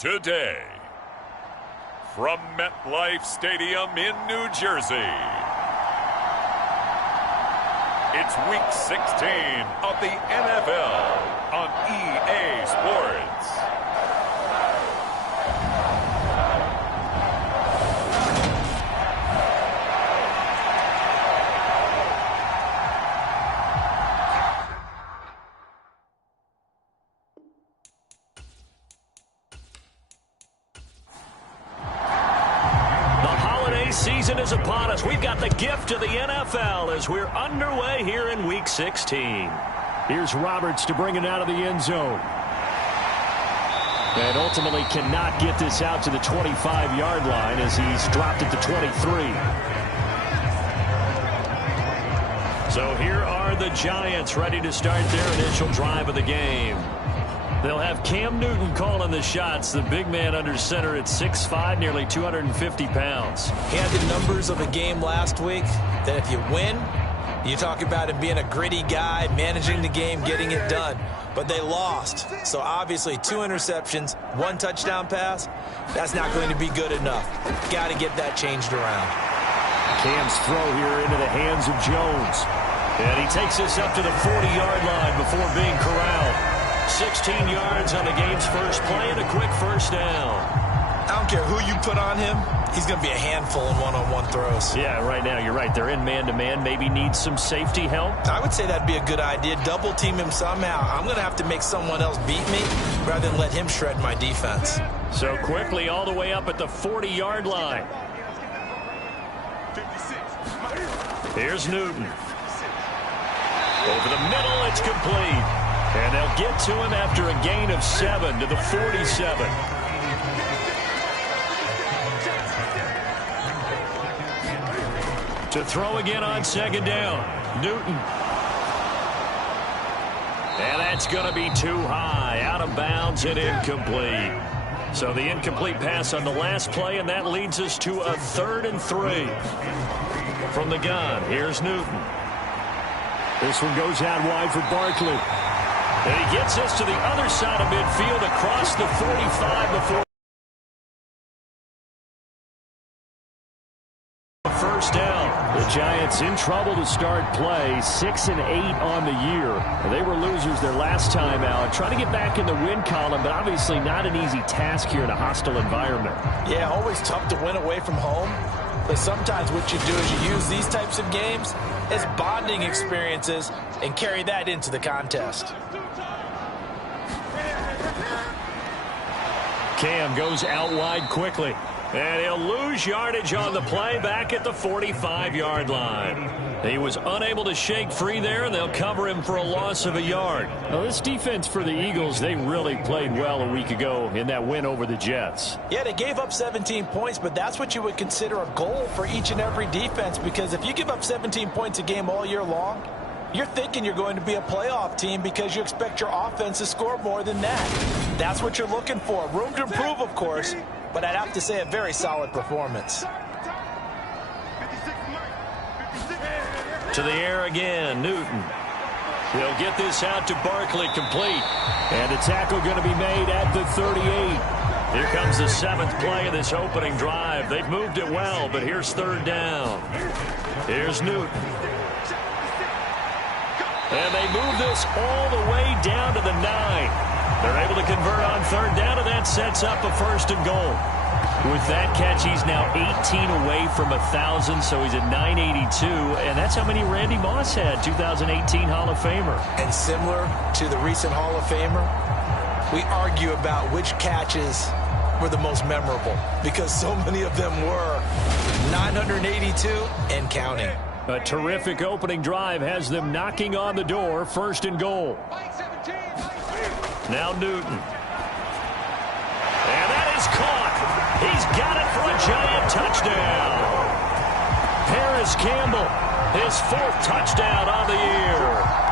today. From MetLife Stadium in New Jersey, it's Week 16 of the NFL on EA Sports. Season is upon us. We've got the gift of the NFL as we're underway here in Week 16. Here's Roberts to bring it out of the end zone. And ultimately cannot get this out to the 25-yard line as he's dropped it to 23. So here are the Giants ready to start their initial drive of the game. They'll have Cam Newton calling the shots, the big man under center at 6'5", nearly 250 pounds. He had the numbers of a game last week that if you win, you talk about him being a gritty guy, managing the game, getting it done. But they lost. So obviously 2 interceptions, 1 touchdown pass, that's not going to be good enough. Got to get that changed around. Cam's throw here into the hands of Jones. And he takes this up to the 40-yard line before being corralled. 16 yards on the game's first play and a quick first down. I don't care who you put on him. He's going to be a handful in one-on-one throws. Yeah, right now you're right. They're in man-to-man. Maybe needs some safety help. I would say that'd be a good idea. Double team him somehow. I'm going to have to make someone else beat me rather than let him shred my defense. So quickly all the way up at the 40-yard line. Here's Newton. Over the middle, it's complete. And they'll get to him after a gain of 7 to the 47. To throw again on second down. Newton. And that's going to be too high. Out of bounds and incomplete. So the incomplete pass on the last play, and that leads us to a 3rd and 3. From the gun, here's Newton. This one goes out wide for Barkley. And he gets us to the other side of midfield across the 45 before the first down. The Giants in trouble to start play, 6-8 on the year. They were losers their last time out. Trying to get back in the win column, but obviously not an easy task here in a hostile environment. Yeah, always tough to win away from home. But sometimes what you do is you use these types of games as bonding experiences and carry that into the contest. Cam goes out wide quickly. And he'll lose yardage on the play back at the 45-yard line. He was unable to shake free there, and they'll cover him for a loss of a yard. Well, this defense for the Eagles, they really played well a week ago in that win over the Jets. Yeah, they gave up 17 points, but that's what you would consider a goal for each and every defense, because if you give up 17 points a game all year long, you're thinking you're going to be a playoff team because you expect your offense to score more than that. That's what you're looking for. Room to improve, of course, but I'd have to say a very solid performance. To the air again, Newton. He'll get this out to Barkley, complete. And the tackle going to be made at the 38. Here comes the 7th play of this opening drive. They've moved it well, but here's 3rd down. Here's Newton. And they move this all the way down to the 9. They're able to convert on 3rd down, and that sets up a 1st and goal. With that catch, he's now 18 away from 1,000, so he's at 982, and that's how many Randy Moss had, 2018 Hall of Famer. And similar to the recent Hall of Famer, we argue about which catches were the most memorable, because so many of them were 982 and counting. A terrific opening drive has them knocking on the door, 1st and goal. Now Newton. And that is caught. He's got it for a Giant touchdown. Paris Campbell, his 4th touchdown on the year.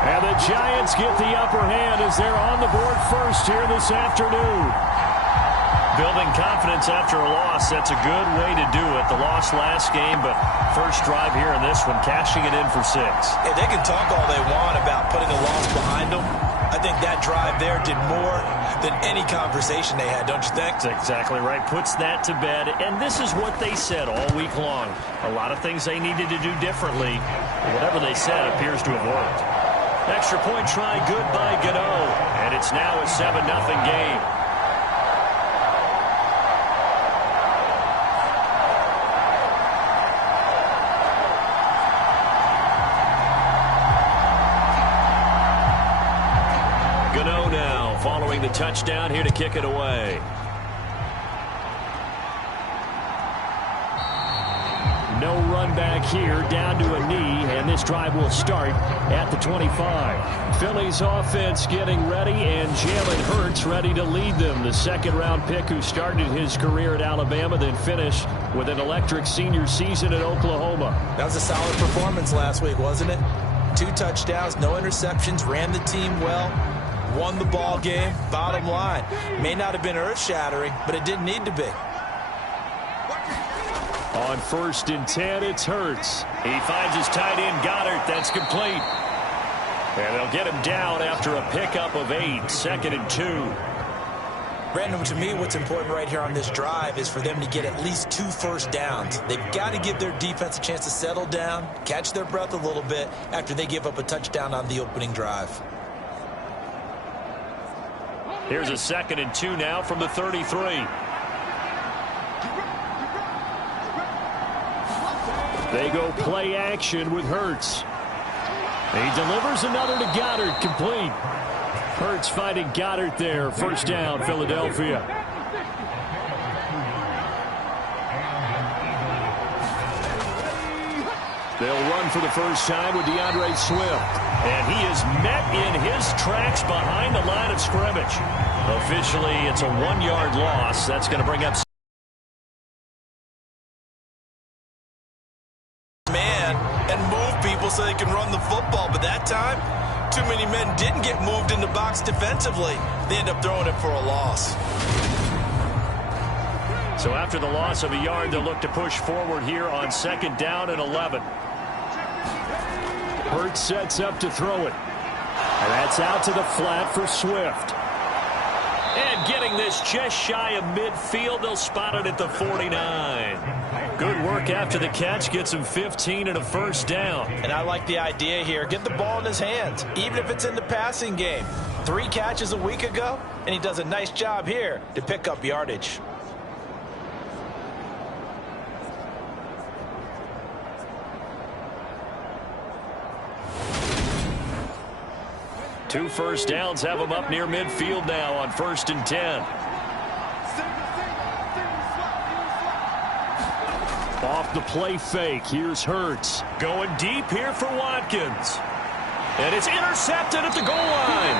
And the Giants get the upper hand as they're on the board first here this afternoon. Building confidence after a loss, that's a good way to do it. The loss last game, but first drive here in this one, cashing it in for 6. Hey, they can talk all they want about putting a loss behind them. I think that drive there did more than any conversation they had, don't you think? That's exactly right. Puts that to bed. And this is what they said all week long. A lot of things they needed to do differently. But whatever they said appears to have worked. Extra point try good by Gano. And it's now a 7-0 game. Gano now following the touchdown here to kick it away. No run back here, down to a knee, and this drive will start at the 25. Philly's offense getting ready, and Jalen Hurts ready to lead them. The second-round pick who started his career at Alabama, then finished with an electric senior season at Oklahoma. That was a solid performance last week, wasn't it? 2 touchdowns, no interceptions, ran the team well, won the ball game. Bottom line, may not have been earth-shattering, but it didn't need to be. On 1st and 10, it's Hurts. He finds his tight end, Goddard. That's complete. And they'll get him down after a pickup of 8. 2nd and 2. Brandon, to me, what's important right here on this drive is for them to get at least 2 first downs. They've got to give their defense a chance to settle down, catch their breath a little bit after they give up a touchdown on the opening drive. Here's a 2nd and 2 now from the 33. They go play action with Hurts. He delivers another to Goddard, complete. Hurts finding Goddard there. 1st down, Philadelphia. They'll run for the first time with DeAndre Swift. And he is met in his tracks behind the line of scrimmage. Officially, it's a 1-yard loss. That's going to bring up so they can run the football, but that time too many men didn't get moved in the box defensively. They end up throwing it for a loss. So after the loss of a yard, they'll look to push forward here on 2nd down and 11. Hurts sets up to throw it, and that's out to the flat for Swift. And getting this just shy of midfield, they'll spot it at the 49. Good work after the catch. Gets him 15 and a 1st down. And I like the idea here. Get the ball in his hands, even if it's in the passing game. 3 catches a week ago, and he does a nice job here to pick up yardage. Two first downs have him up near midfield now on 1st and 10. Off the play fake, here's Hurts. Going deep here for Watkins. And it's intercepted at the goal line.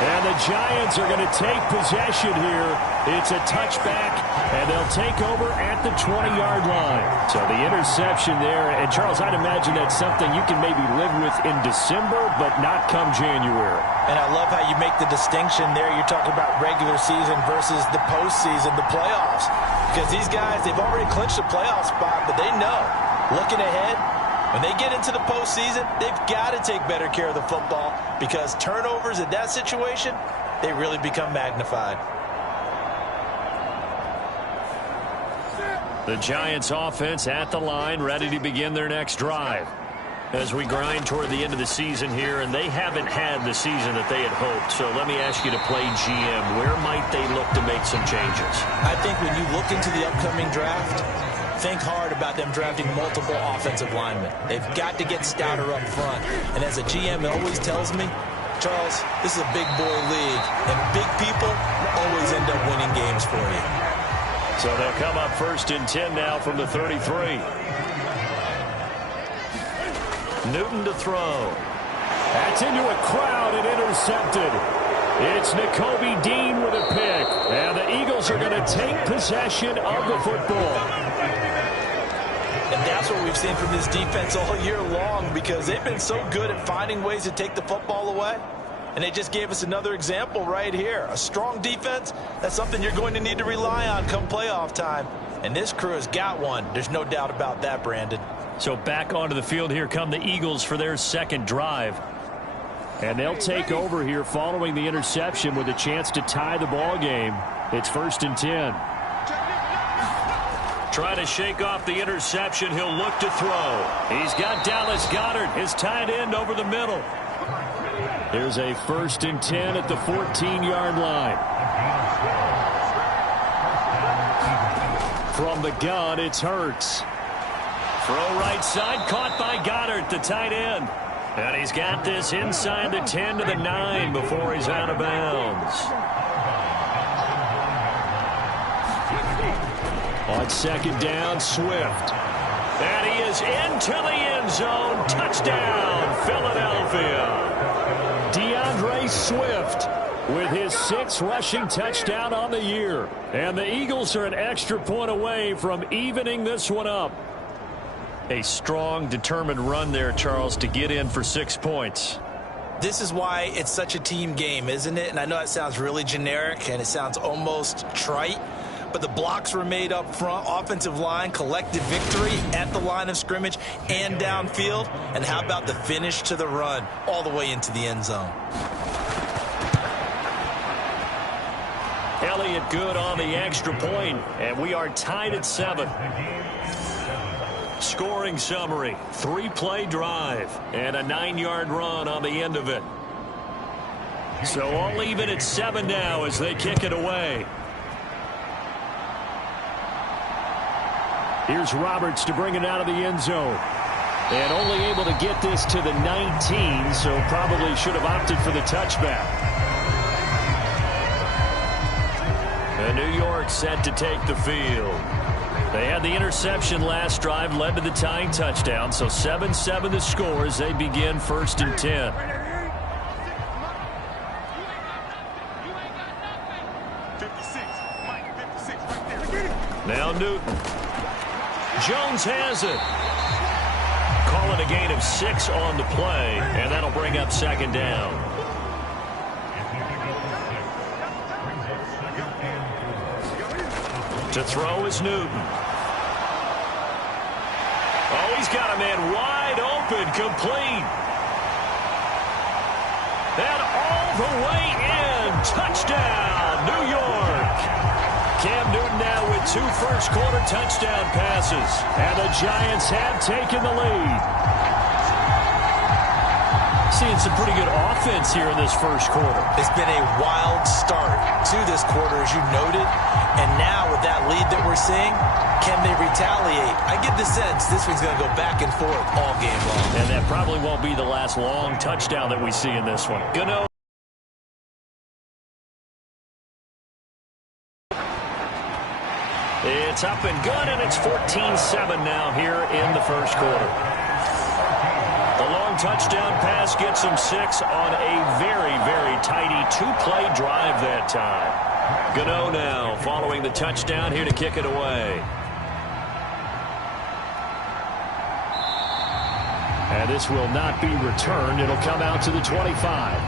And the Giants are going to take possession here. It's a touchback, and they'll take over at the 20-yard line. So the interception there, and Charles, I'd imagine that's something you can maybe live with in December, but not come January. And I love how you make the distinction there. You're talking about regular season versus the postseason, the playoffs. Because these guys, they've already clinched a playoff spot, but they know, looking ahead, when they get into the postseason, they've got to take better care of the football because turnovers in that situation, they really become magnified. The Giants offense at the line, ready to begin their next drive. As we grind toward the end of the season here, and they haven't had the season that they had hoped. So let me ask you to play GM. Where might they look to make some changes? I think when you look into the upcoming draft, think hard about them drafting multiple offensive linemen. They've got to get stouter up front. And as a GM always tells me, Charles, this is a big boy league, and big people always end up winning games for you. So they'll come up 1st and 10 now from the 33. Newton to throw. That's into a crowd and intercepted. It's Nakobe Dean with a pick. And the Eagles are going to take possession of the football. And that's what we've seen from this defense all year long because they've been so good at finding ways to take the football away. And they just gave us another example right here. A strong defense, that's something you're going to need to rely on come playoff time. And this crew has got one. There's no doubt about that, Brandon. So back onto the field, here come the Eagles for their second drive. And they'll take over here following the interception with a chance to tie the ball game. It's 1st and 10. Trying to shake off the interception. He'll look to throw. He's got Dallas Goedert, his tight end, over the middle. There's a 1st and 10 at the 14-yard line. From the gun, it's Hurts. Throw right side, caught by Goedert, the tight end. And he's got this inside the 10 to the 9 before he's out of bounds. On 2nd down, Swift. And he is into the end zone. Touchdown, Philadelphia. DeAndre Swift with his 6th rushing touchdown on the year. And the Eagles are an extra point away from evening this one up. A strong, determined run there, Charles, to get in for 6 points. This is why it's such a team game, isn't it? And I know that sounds really generic and it sounds almost trite, but the blocks were made up front, offensive line, collective victory at the line of scrimmage and downfield. And how about the finish to the run all the way into the end zone? Elliott good on the extra point, and we are tied at 7. Scoring summary, 3-play drive, and a 9-yard run on the end of it. So all even at 7 now as they kick it away. Here's Roberts to bring it out of the end zone. And only able to get this to the 19, so probably should have opted for the touchback. And New York set to take the field. They had the interception last drive, led to the tying touchdown, so 7-7 the score as they begin 1st and 10. Now Newton. Jones has it. Call it a gain of 6 on the play, and that'll bring up 2nd down. To throw is Newton. Oh, he's got a man wide open, complete. And all the way in. Touchdown, New York. Cam Newton now with 2 first-quarter touchdown passes. And the Giants have taken the lead. Seeing some pretty good offense here in this first quarter. It's been a wild start to this quarter, as you noted. And now with that lead that we're seeing, can they retaliate? I get the sense this one's going to go back and forth all game long. And that probably won't be the last long touchdown that we see in this one. Gano. It's up and good, and it's 14-7 now here in the first quarter. The long touchdown pass gets them 6 on a very, very tidy 2-play drive that time. Gano now following the touchdown here to kick it away. And this will not be returned. It'll come out to the 25.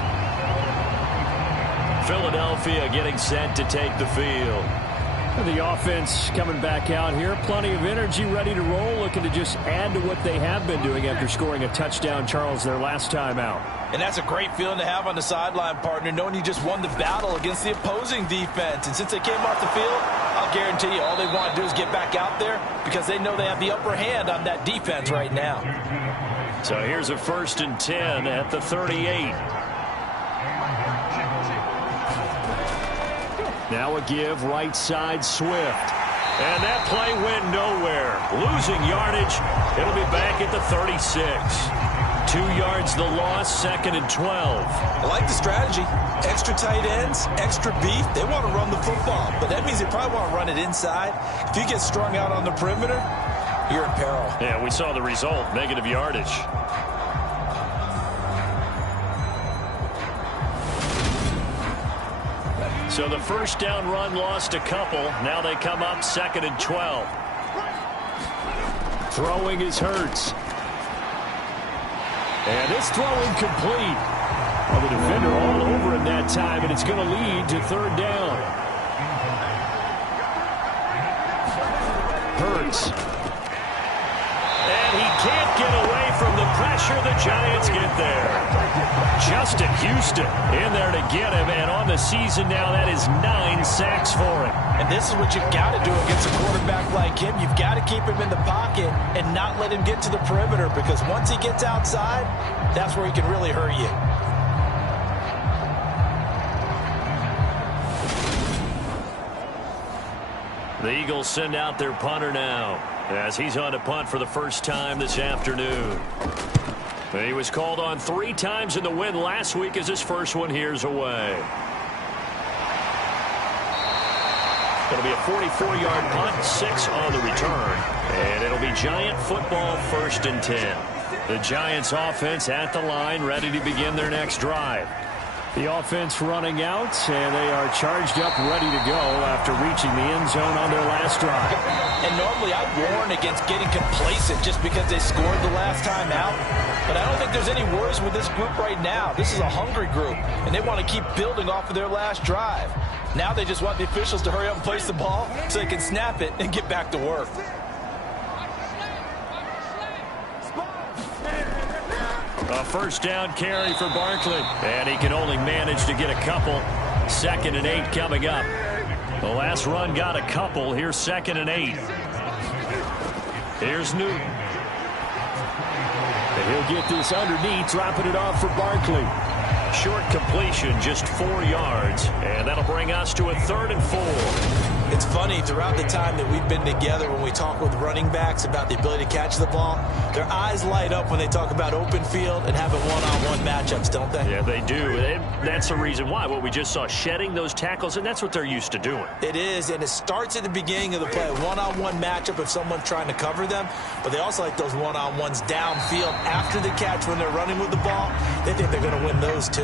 Philadelphia getting set to take the field. The offense coming back out here. Plenty of energy, ready to roll, looking to just add to what they have been doing after scoring a touchdown, Charles, their last time out. And that's a great feeling to have on the sideline, partner, knowing you just won the battle against the opposing defense. And since they came off the field, I'll guarantee you all they want to do is get back out there because they know they have the upper hand on that defense right now. So here's a 1st and 10 at the 38. Now a give, right side, Swift. And that play went nowhere. Losing yardage. It'll be back at the 36. 2 yards the loss, 2nd and 12. I like the strategy. Extra tight ends, extra beef. They want to run the football, but that means they probably want to run it inside. If you get strung out on the perimeter, you're in peril. Yeah, we saw the result, negative yardage. So the first down run lost a couple. Now they come up 2nd and 12. Throwing is Hurts. And it's throwing complete. Well, the defender all over him that time, and it's going to lead to 3rd down. Hurts. And he can't get away from the pressure. pressure. The Giants get there. Justin Houston in there to get him, and on the season now, that is 9 sacks for him. And this is what you've got to do against a quarterback like him. You've got to keep him in the pocket and not let him get to the perimeter, because once he gets outside, that's where he can really hurt you. The Eagles send out their punter now, as he's on to punt for the first time this afternoon. He was called on 3 times in the win last week, as his first one here's away. It'll be a 44-yard punt, 6 on the return, and it'll be Giant football, 1st and 10. The Giants offense at the line, ready to begin their next drive. The offense running out, and they are charged up, ready to go after reaching the end zone on their last drive. And normally I'd warn against getting complacent just because they scored the last time out. But I don't think there's any worries with this group right now. This is a hungry group, and they want to keep building off of their last drive. Now they just want the officials to hurry up and place the ball so they can snap it and get back to work. A first down carry for Barkley, and he can only manage to get a couple. 2nd and 8 coming up. The last run got a couple. Here's 2nd and 8. Here's Newton. And he'll get this underneath, dropping it off for Barkley. Short completion, just 4 yards, and that'll bring us to a 3rd and 4. It's funny, throughout the time that we've been together, when we talk with running backs about the ability to catch the ball, their eyes light up when they talk about open field and having one-on-one matchups, don't they? Yeah, they do. That's the reason why. What we just saw, shedding those tackles, and that's what they're used to doing. It is, and it starts at the beginning of the play, a one-on-one matchup if someone's trying to cover them, but they also like those one-on-ones downfield after the catch when they're running with the ball. They think they're going to win those too.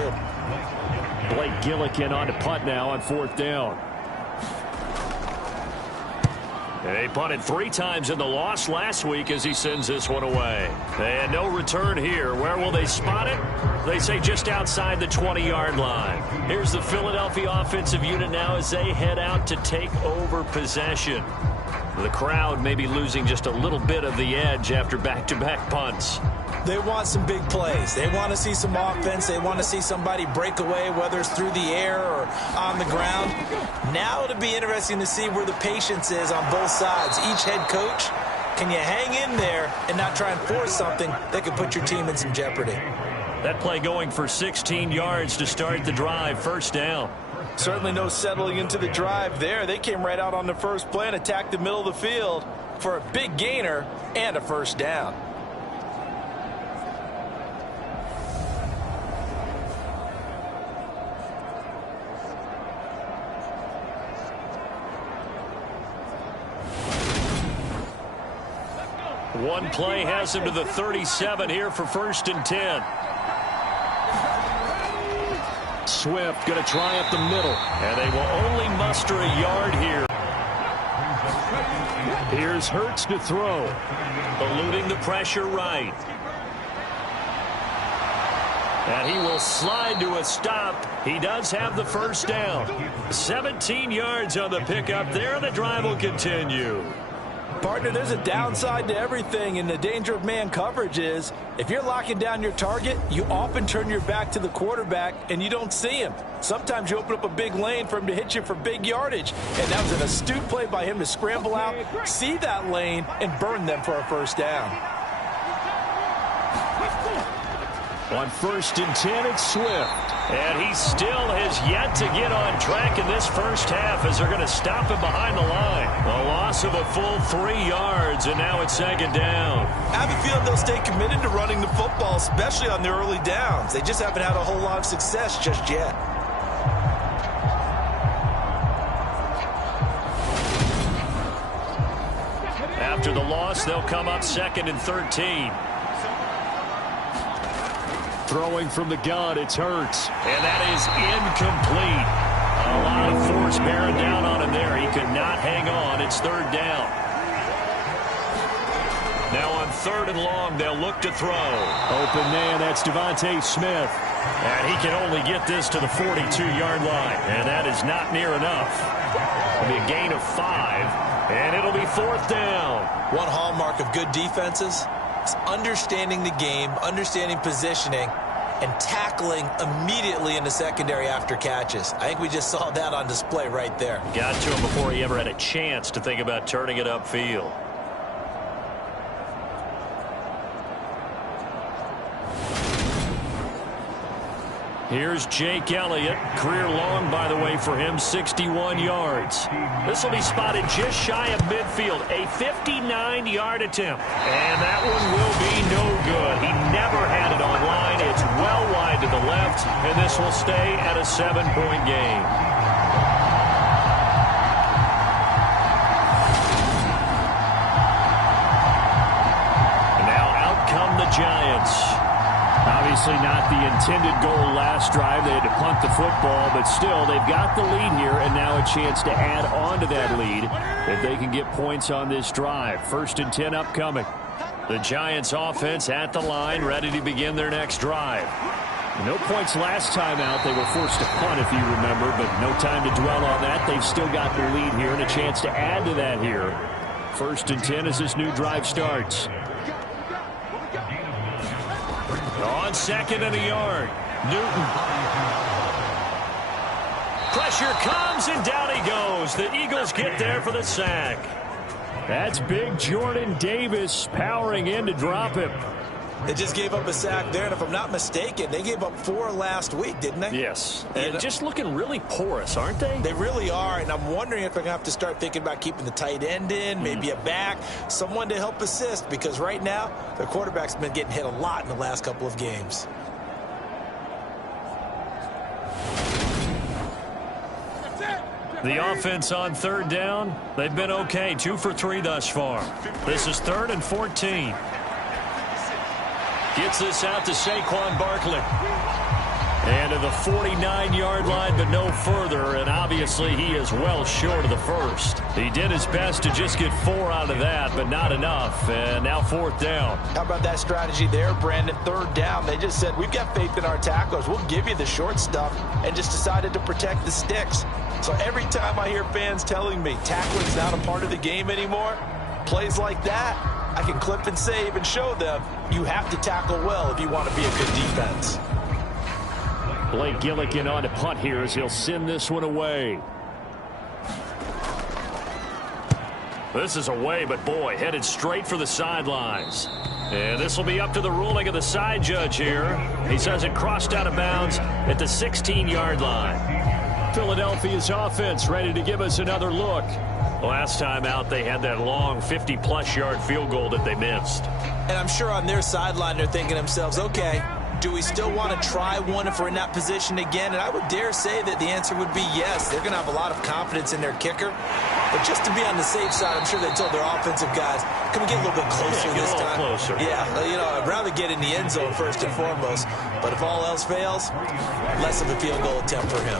Blake Gillikin on to punt now on 4th down. They punted 3 times in the loss last week as he sends this one away. And no return here. Where will they spot it? They say just outside the 20-yard line. Here's the Philadelphia offensive unit now as they head out to take over possession. The crowd may be losing just a little bit of the edge after back-to-back punts. They want some big plays. They want to see some offense. They want to see somebody break away, whether it's through the air or on the ground. Now it'll be interesting to see where the patience is on both sides. Each head coach, can you hang in there and not try and force something that could put your team in some jeopardy? That play going for 16 yards to start the drive, 1st down. Certainly no settling into the drive there. They came right out on the first play and attacked the middle of the field for a big gainer and a 1st down. One play has him to the 37 here for 1st and 10. Swift going to try up the middle. And they will only muster a yard here. Here's Hurts to throw. Eluding the pressure right. And he will slide to a stop. He does have the 1st down. 17 yards on the pickup there. The drive will continue. Partner, there's a downside to everything, and the danger of man coverage is if you're locking down your target, you often turn your back to the quarterback and you don't see him. Sometimes you open up a big lane for him to hit you for big yardage, and that was an astute play by him to scramble out, see that lane, and burn them for a 1st down. On 1st and 10, it's Swift. And he still has yet to get on track in this first half as they're going to stop him behind the line. A loss of a full 3 yards, and now it's 2nd down. I have a feeling they'll stay committed to running the football, especially on the early downs. They just haven't had a whole lot of success just yet. After the loss, they'll come up 2nd and 13. Throwing from the gun, it's Hurts. And that is incomplete. A lot of force bearing down on him there. He could not hang on. It's 3rd down. Now on 3rd and long, they'll look to throw. Open man, that's Devontae Smith. And he can only get this to the 42-yard line. And that is not near enough. It'll be a gain of 5. And it'll be 4th down. One hallmark of good defenses, quarterbacks understanding the game, understanding positioning, and tackling immediately in the secondary after catches. I think we just saw that on display right there. Got to him before he ever had a chance to think about turning it upfield. Here's Jake Elliott. Career long, by the way, for him, 61 yards. This will be spotted just shy of midfield. A 59-yard attempt. And that one will be no good. He never had it on line. It's well wide to the left, and this will stay at a 7-point game. And now out come the Giants. Obviously not the intended goal last drive. They had to punt the football, but still, they've got the lead here, and now a chance to add on to that lead if they can get points on this drive. 1st and 10 upcoming. The Giants offense at the line, ready to begin their next drive. No points last time out. They were forced to punt, if you remember, but no time to dwell on that. They've still got the lead here and a chance to add to that here. 1st and 10 as this new drive starts. On 2nd and a yard. Newton. Pressure comes, and down he goes. The Eagles get there for the sack. That's big Jordan Davis powering in to drop him. They just gave up a sack there, and if I'm not mistaken, they gave up 4 last week, didn't they? Yes. And just looking really porous, aren't they? They really are, and I'm wondering if they're going to have to start thinking about keeping the tight end in, maybe a back, someone to help assist, because right now, their quarterback's been getting hit a lot in the last couple of games. The offense on 3rd down, they've been okay. 2 for 3 thus far. This is 3rd and 14. Gets this out to Saquon Barkley. And to the 49-yard line, but no further. And obviously, he is well short of the first. He did his best to just get 4 out of that, but not enough. And now 4th down. How about that strategy there, Brandon? 3rd down. They just said, we've got faith in our tacklers. We'll give you the short stuff, and just decided to protect the sticks. So every time I hear fans telling me tackling's not a part of the game anymore, plays like that, I can clip and save and show them you have to tackle well if you want to be a good defense. Blake Gillikin on to punt here as he'll send this one away. This is away, but boy, headed straight for the sidelines. And this will be up to the ruling of the side judge here. He says it crossed out of bounds at the 16-yard line. Philadelphia's offense ready to give us another look. Last time out, they had that long 50-plus yard field goal that they missed. And I'm sure on their sideline they're thinking to themselves, okay, do we still want to try one if we're in that position again? And I would dare say that the answer would be yes. They're going to have a lot of confidence in their kicker. But just to be on the safe side, I'm sure they told their offensive guys, can we get a little bit closer this time? Closer. Yeah, you know, I'd rather get in the end zone first and foremost. But if all else fails, less of a field goal attempt for him.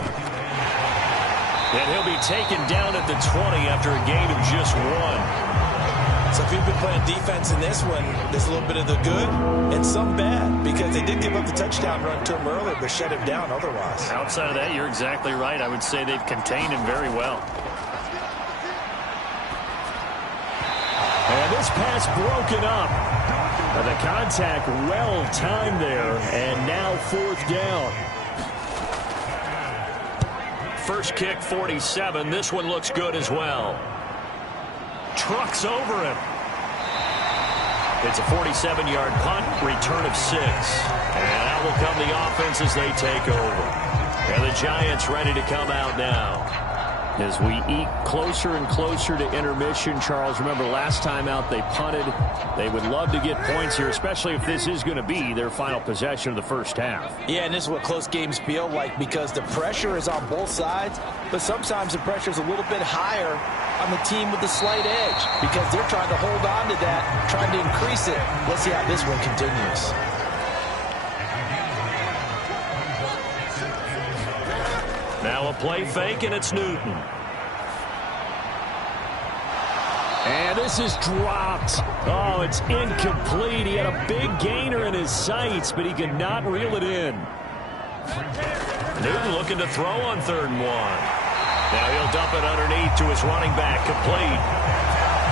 And he'll be taken down at the 20 after a gain of just 1. So if you've been playing defense in this one, there's a little bit of the good and some bad, because they did give up the touchdown run to him earlier, but shut him down otherwise. Outside of that, you're exactly right. I would say they've contained him very well. And this pass broken up. The contact well timed there, and now 4th down. First kick, 47. This one looks good as well. Trucks over him. It's a 47-yard punt, return of 6. And out will come the offense as they take over. And the Giants ready to come out now. As we eke closer and closer to intermission, Charles, remember last time out they punted. They would love to get points here, especially if this is going to be their final possession of the first half. Yeah, and this is what close games feel like, because the pressure is on both sides, but sometimes the pressure is a little bit higher on the team with the slight edge, because they're trying to hold on to that, trying to increase it. Let's see how this one continues. Now a play fake, and it's Newton. And this is dropped. Oh, it's incomplete. He had a big gainer in his sights, but he could not reel it in. Newton looking to throw on 3rd and 1. Now he'll dump it underneath to his running back, complete.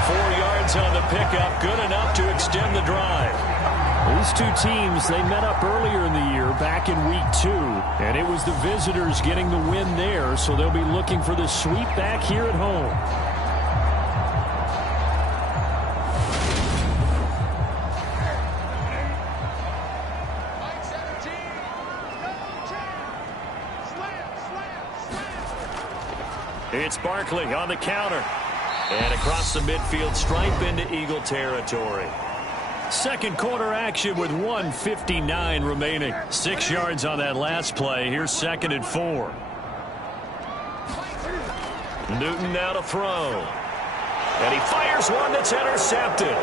4 yards on the pickup, good enough to extend the drive. these two teams, they met up earlier in the year, back in week 2, and it was the visitors getting the win there, so they'll be looking for the sweep back here at home. It's Barkley on the counter. And across the midfield stripe into Eagle territory. Second quarter action with 1:59 remaining. 6 yards on that last play. Here's 2nd and 4. Newton now to throw. And he fires one that's intercepted.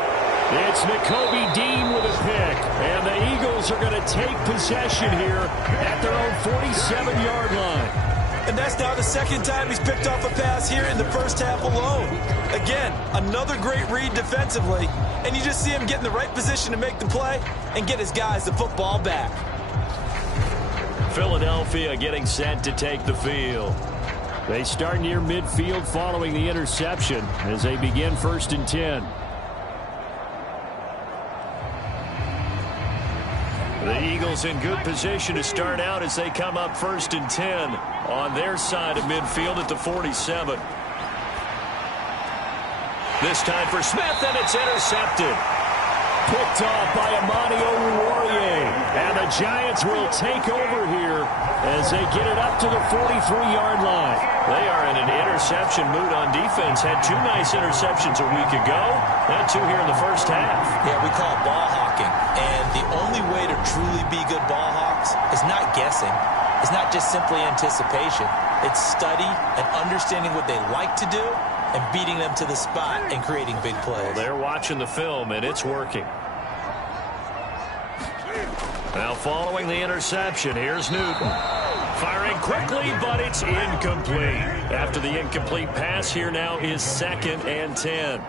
It's Nakobe Dean with a pick. And the Eagles are going to take possession here at their own 47-yard line. And that's now the second time he's picked off a pass here in the first half alone. Again, another great read defensively, and you just see him get in the right position to make the play and get his guys the football back. Philadelphia getting set to take the field. They start near midfield following the interception as they begin 1st and 10. The Eagles in good position to start out as they come up 1st and 10 on their side of midfield at the 47. This time for Smith, and it's intercepted. Picked off by Amani Oruwariye. And the Giants will take over here as they get it up to the 43-yard line. They are in an interception mood on defense. Had 2 nice interceptions a week ago. Now 2 here in the first half. Yeah, we call it ball hawking. And the only way to truly be good ball hawks is not guessing. It's not just simply anticipation. It's study and understanding what they like to do and beating them to the spot and creating big plays. Well, they're watching the film, and it's working. Now following the interception, here's Newton. Firing quickly, but it's incomplete. After the incomplete pass, here now is 2nd and 10.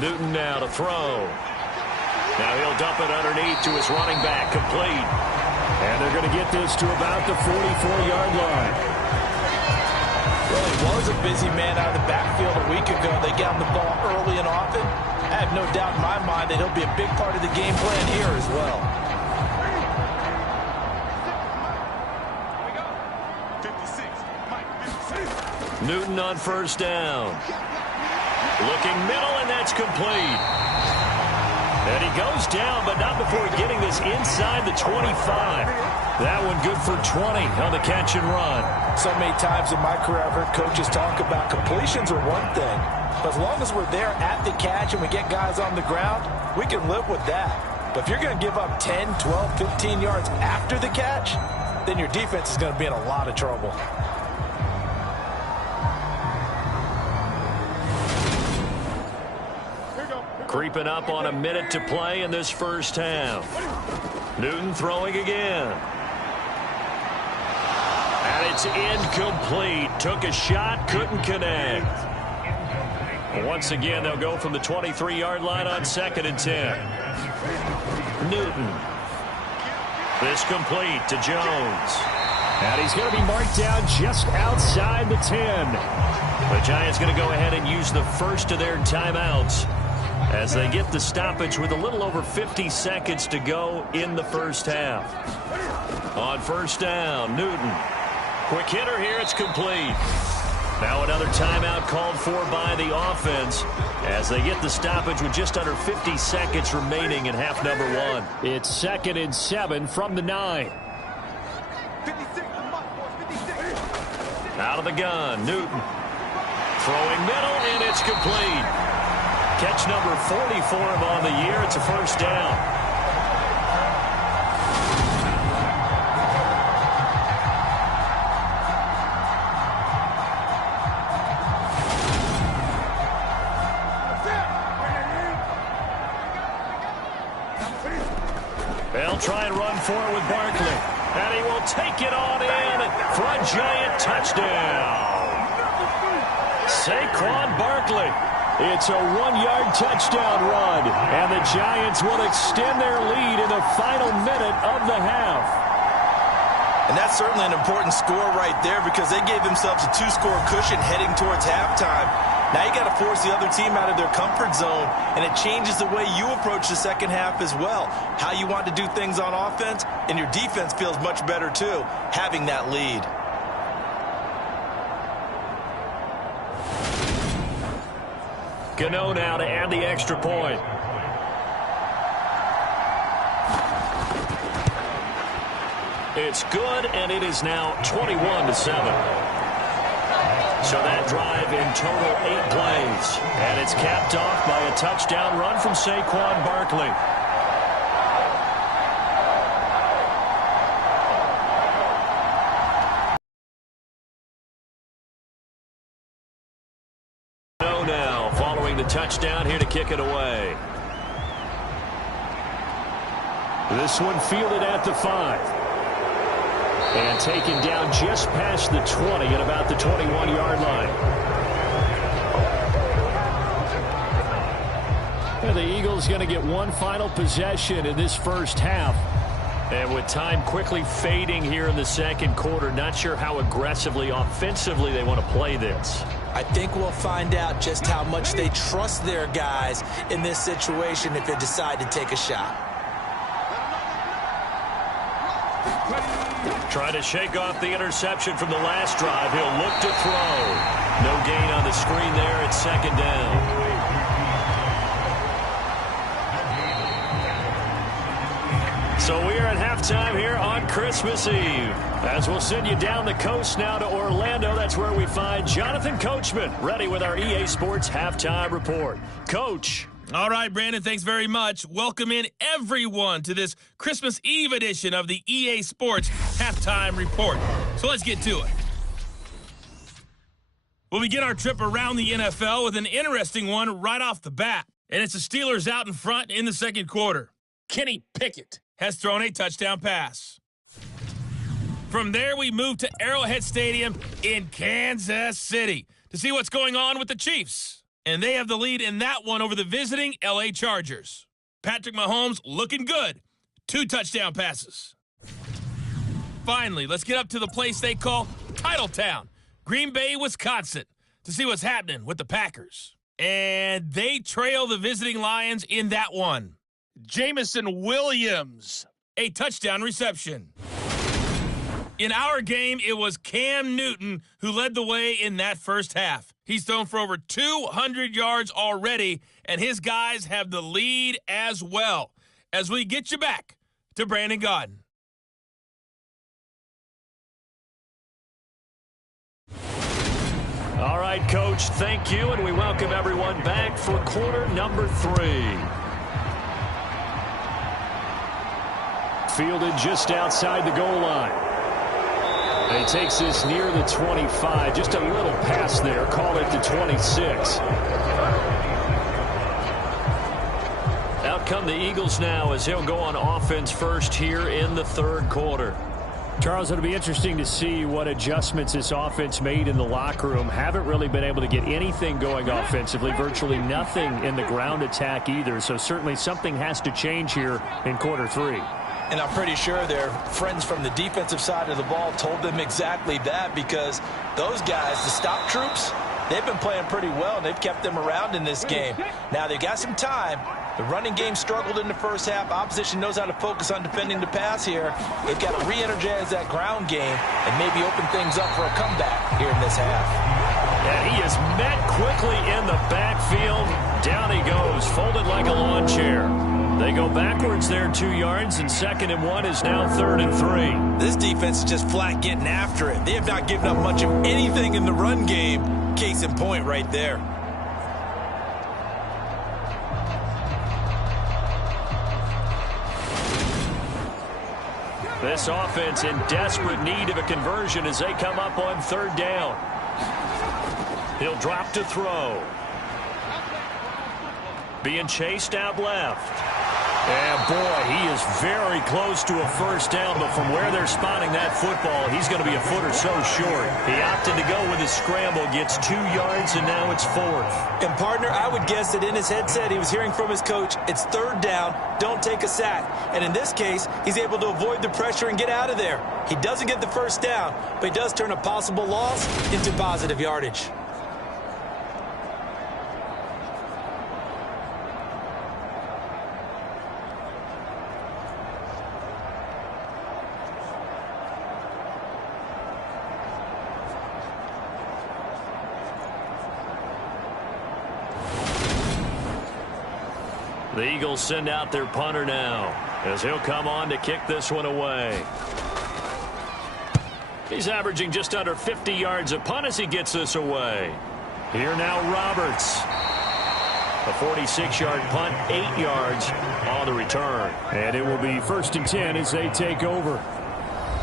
Newton now to throw. Now he'll dump it underneath to his running back, complete. And they're going to get this to about the 44-yard line. Well, he was a busy man out of the backfield a week ago. They got him the ball early and often. I have no doubt in my mind that he'll be a big part of the game plan here as well. Newton on 1st down. Looking middle, and that's complete. And he goes down, but not before getting this inside the 25. That one good for 20 on the catch and run. So many times in my career I've heard coaches talk about completions are one thing. But as long as we're there at the catch and we get guys on the ground, we can live with that. But if you're going to give up 10, 12, 15 yards after the catch, then your defense is going to be in a lot of trouble. Creeping up on a minute to play in this first half. Newton throwing again. And it's incomplete. Took a shot, couldn't connect. Once again, they'll go from the 23-yard line on 2nd and 10. Newton. This complete to Jones. And he's going to be marked down just outside the 10. The Giants going to go ahead and use the first of their timeouts as they get the stoppage with a little over 50 seconds to go in the first half. On 1st down, Newton. Quick hitter here, it's complete. Now another timeout called for by the offense as they get the stoppage with just under 50 seconds remaining in half number 1. It's 2nd and 7 from the 9. Out of the gun, Newton. Throwing middle, and it's complete. Catch number 40 for him on the year. It's a 1st down. They'll try and run for it with Barkley. And he will take it on in for a Giant touchdown. Saquon Barkley. It's a 1-yard touchdown run, and the Giants will extend their lead in the final minute of the half. And that's certainly an important score right there because they gave themselves a 2-score cushion heading towards halftime. Now you got to force the other team out of their comfort zone, and it changes the way you approach the second half as well. How you want to do things on offense, and your defense feels much better too, having that lead. Gano now to add the extra point. It's good, and it is now 21-7. So that drive in total 8 plays. And it's capped off by a touchdown run from Saquon Barkley. No now following the touchdown here to kick it away. This one fielded at the 5. And taken down just past the 20 at about the 21-yard line. And the Eagles going to get one final possession in this first half. And with time quickly fading here in the second quarter, not sure how aggressively, offensively they want to play this. I think we'll find out just how much they trust their guys in this situation if they decide to take a shot. Trying to shake off the interception from the last drive. He'll look to throw. No gain on the screen there. It's second down. So we are at halftime here on Christmas Eve. As we'll send you down the coast now to Orlando, that's where we find Jonathan Coachman ready with our EA Sports Halftime Report. Coach. All right, Brandon, thanks very much. Welcome in everyone to this Christmas Eve edition of the EA Sports Halftime Report. So let's get to it. We'll begin our trip around the NFL with an interesting one right off the bat. And it's the Steelers out in front in the second quarter. Kenny Pickett has thrown a touchdown pass. From there, we move to Arrowhead Stadium in Kansas City to see what's going on with the Chiefs. And they have the lead in that one over the visiting L.A. Chargers. Patrick Mahomes looking good. 2 touchdown passes. Finally, let's get up to the place they call Titletown, Green Bay, Wisconsin, to see what's happening with the Packers. And they trail the visiting Lions in that one. Jamison Williams, a touchdown reception. In our game, it was Cam Newton who led the way in that first half. He's thrown for over 200 yards already, and his guys have the lead as well. As we get you back to Brandon Gaudin. All right, Coach, thank you, and we welcome everyone back for quarter number 3. Fielded just outside the goal line. And he takes this near the 25. Just a little pass there. Call it the 26. Out come the Eagles now as he'll go on offense first here in the third quarter. Charles, it'll be interesting to see what adjustments this offense made in the locker room. Haven't really been able to get anything going offensively. Virtually nothing in the ground attack either. So certainly something has to change here in quarter 3. And I'm pretty sure their friends from the defensive side of the ball told them exactly that, because those guys, the stop troops, they've been playing pretty well, and they've kept them around in this game. Now, they've got some time. The running game struggled in the first half. Opposition knows how to focus on defending the pass here. They've got to re-energize that ground game and maybe open things up for a comeback here in this half. And he is met quickly in the backfield. Down he goes, folded like a lawn chair. They go backwards there 2 yards, and 2nd and 1 is now 3rd and 3. This defense is just flat getting after it. They have not given up much of anything in the run game. Case in point right there. This offense in desperate need of a conversion as they come up on 3rd down. He'll drop to throw. Being chased out left. And, boy, he is very close to a first down, but from where they're spotting that football, he's going to be a foot or so short. He opted to go with his scramble, gets 2 yards, and now it's 4th. And, partner, I would guess that in his headset he was hearing from his coach, it's 3rd down, don't take a sack. And in this case, he's able to avoid the pressure and get out of there. He doesn't get the first down, but he does turn a possible loss into positive yardage. The Eagles send out their punter now, as he'll come on to kick this one away. He's averaging just under 50 yards a punt as he gets this away. Here now Roberts. A 46-yard punt, 8 yards on the return. And it will be 1st and 10 as they take over.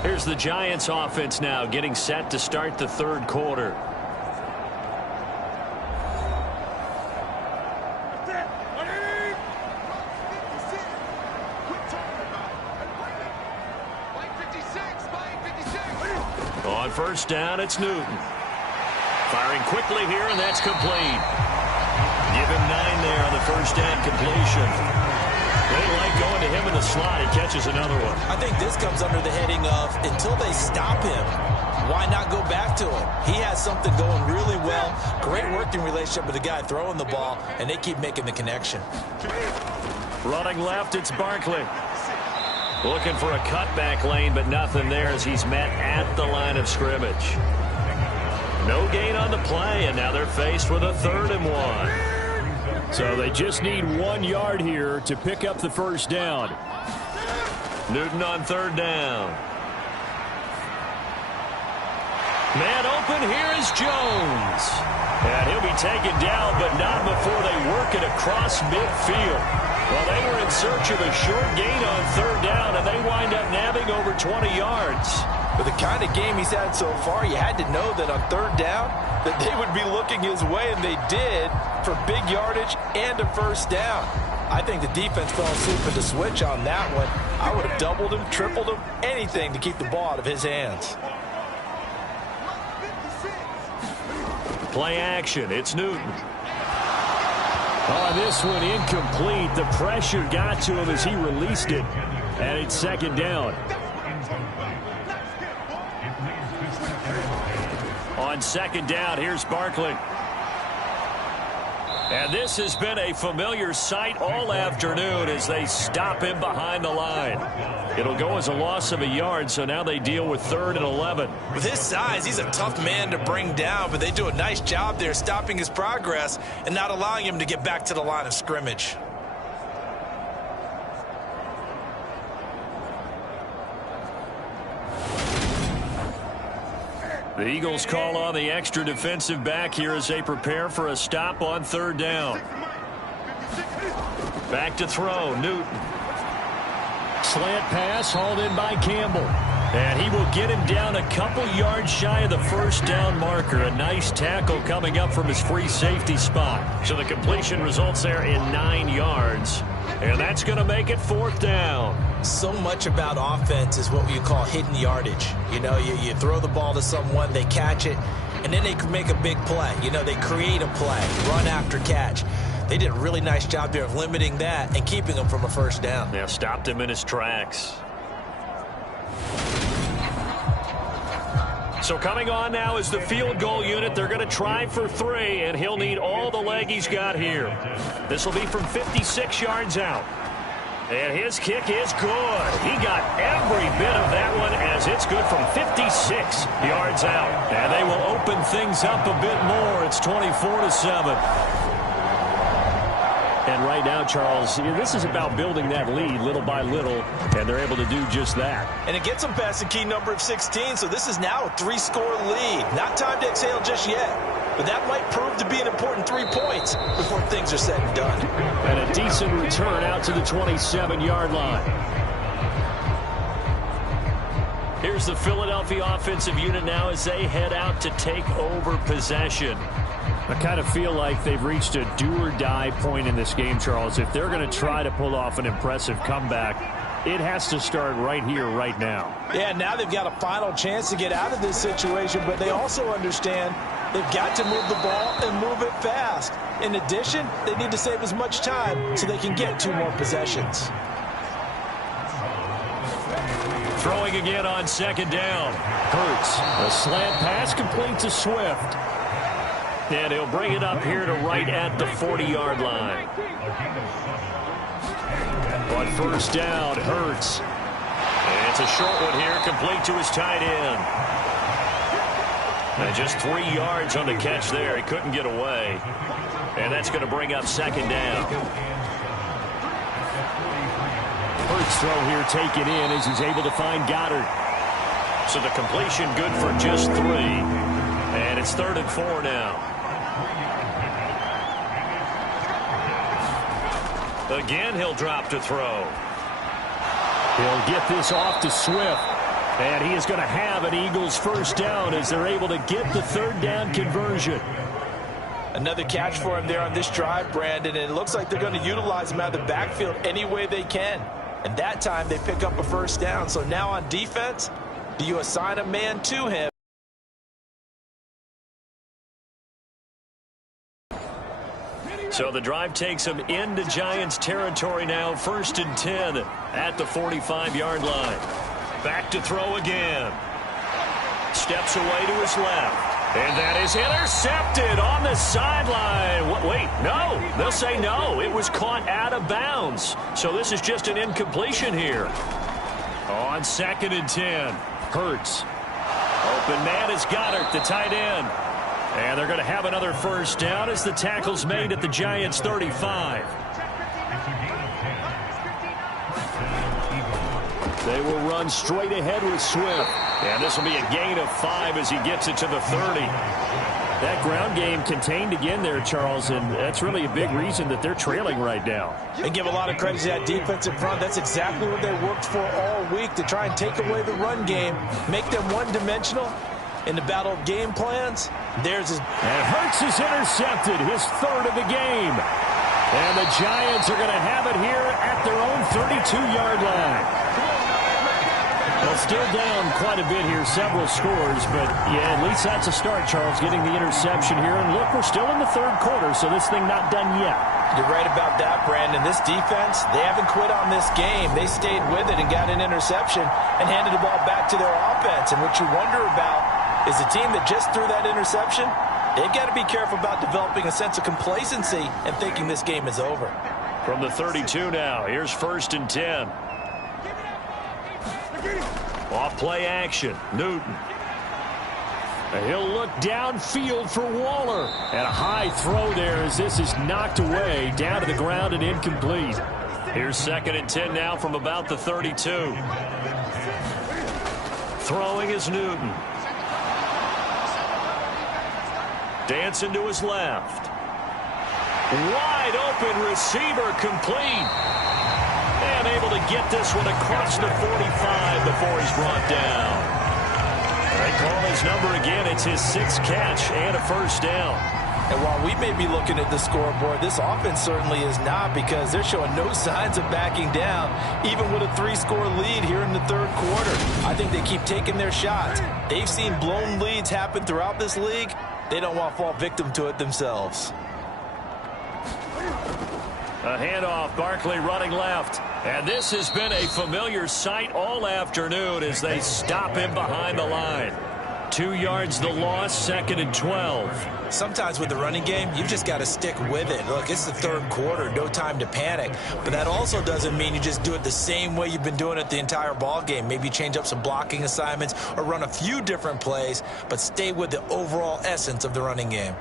Here's the Giants offense now getting set to start the third quarter. On first down, it's Newton. Firing quickly here, and that's complete. Give him 9 there on the first down completion. They like going to him in the slot. He catches another one. I think this comes under the heading of until they stop him, why not go back to him? He has something going really well. Great working relationship with the guy throwing the ball, and they keep making the connection. Running left, it's Barkley. Looking for a cutback lane, but nothing there as he's met at the line of scrimmage. No gain on the play, and now they're faced with a 3rd and 1. So they just need 1 yard here to pick up the first down. Newton on 3rd down. Man open, here is Jones. And he'll be taken down, but not before they work it across midfield. Well, they were in search of a short gain on 3rd down, and they wind up nabbing over 20 yards. With the kind of game he's had so far, you had to know that on 3rd down that they would be looking his way, and they did, for big yardage and a first down. I think the defense fell asleep at the switch on that one. I would have doubled him, tripled him, anything to keep the ball out of his hands. Play action. It's Newton. Oh, this one incomplete. The pressure got to him as he released it. And it's 2nd down. On 2nd down, here's Barkley. And this has been a familiar sight all afternoon as they stop him behind the line. It'll go as a loss of a yard, so now they deal with 3rd and 11. With his size, he's a tough man to bring down, but they do a nice job there stopping his progress and not allowing him to get back to the line of scrimmage. The Eagles call on the extra defensive back here as they prepare for a stop on 3rd down. Back to throw, Newton. Slant pass hauled in by Campbell. And he will get him down a couple yards shy of the first down marker. A nice tackle coming up from his free safety spot. So the completion results there in 9 yards. And that's going to make it 4th down. So much about offense is what you call hidden yardage. You know, you throw the ball to someone, they catch it, and then they can make a big play. You know, they create a play, run after catch. They did a really nice job there of limiting that and keeping him from a first down. Yeah, stopped him in his tracks. So coming on now is the field goal unit. They're going to try for 3, and he'll need all the leg he's got here. This will be from 56 yards out. And his kick is good. He got every bit of that one as it's good from 56 yards out. And they will open things up a bit more. It's 24-7. And right now, Charles, this is about building that lead little by little, and they're able to do just that. And it gets them past the key number of 16, so this is now a 3-score lead. Not time to exhale just yet, but that might prove to be an important 3 points before things are said and done. And a decent return out to the 27-yard line. Here's the Philadelphia offensive unit now as they head out to take over possession. I kind of feel like they've reached a do-or-die point in this game, Charles. If they're going to try to pull off an impressive comeback, it has to start right here, right now. Yeah, now they've got a final chance to get out of this situation, but they also understand they've got to move the ball and move it fast. In addition, they need to save as much time so they can get 2 more possessions. Throwing again on 2nd down. Hurts. A slant pass complete to Swift. And he'll bring it up here to right at the 40-yard line. On first down, Hurts. And it's a short one here, complete to his tight end. And just 3 yards on the catch there. He couldn't get away. And that's going to bring up 2nd down. Hurts throw here taken in as he's able to find Goddard. So the completion good for just 3. And it's 3rd and 4 now. Again, he'll drop to throw. He'll get this off to Swift. And he is going to have an Eagles first down as they're able to get the 3rd down conversion. Another catch for him there on this drive, Brandon, and it looks like they're going to utilize him out of the backfield any way they can. And that time they pick up a first down. So now on defense, do you assign a man to him? So the drive takes him into Giants territory now, 1st and 10 at the 45-yard line. Back to throw again. Steps away to his left. And that is intercepted on the sideline. Wait, no. They'll say no. It was caught out of bounds. So this is just an incompletion here. On 2nd and 10. Hurts. Open man is Goddard, the tight end. And they're going to have another first down as the tackle's made at the Giants' 35. They will run straight ahead with Swift. And this will be a gain of 5 as he gets it to the 30. That ground game contained again there, Charles, and that's really a big reason that they're trailing right now. They give a lot of credit to that defensive front. That's exactly what they worked for all week, to try and take away the run game, make them one-dimensional in the battle of game plans. There's his... And Hurts is intercepted, his 3rd of the game. And the Giants are going to have it here at their own 32-yard line. Well, still down quite a bit here, several scores, but yeah, at least that's a start, Charles, getting the interception here. And look, we're still in the 3rd quarter, so this thing not done yet. You're right about that, Brandon. This defense, they haven't quit on this game. They stayed with it and got an interception and handed the ball back to their offense. And what you wonder about is the team that just threw that interception, they've got to be careful about developing a sense of complacency and thinking this game is over. From the 32 now, here's 1st and 10. Off play action, Newton. And he'll look downfield for Waller. And a high throw there as this is knocked away, down to the ground and incomplete. Here's 2nd and 10 now from about the 32. Throwing is Newton. Dancing to his left. Wide open receiver, complete. And able to get this one across the 45 before he's brought down. They call his number again. It's his 6th catch and a first down. And while we may be looking at the scoreboard, this offense certainly is not, because they're showing no signs of backing down, even with a 3-score lead here in the 3rd quarter. I think they keep taking their shots. They've seen blown leads happen throughout this league. They don't want to fall victim to it themselves. A handoff, Barkley running left. And this has been a familiar sight all afternoon as they stop him behind the line. 2 yards the loss, 2nd and 12. Sometimes with the running game, you've just got to stick with it. Look, it's the 3rd quarter, no time to panic. But that also doesn't mean you just do it the same way you've been doing it the entire ball game. Maybe change up some blocking assignments or run a few different plays, but stay with the overall essence of the running game.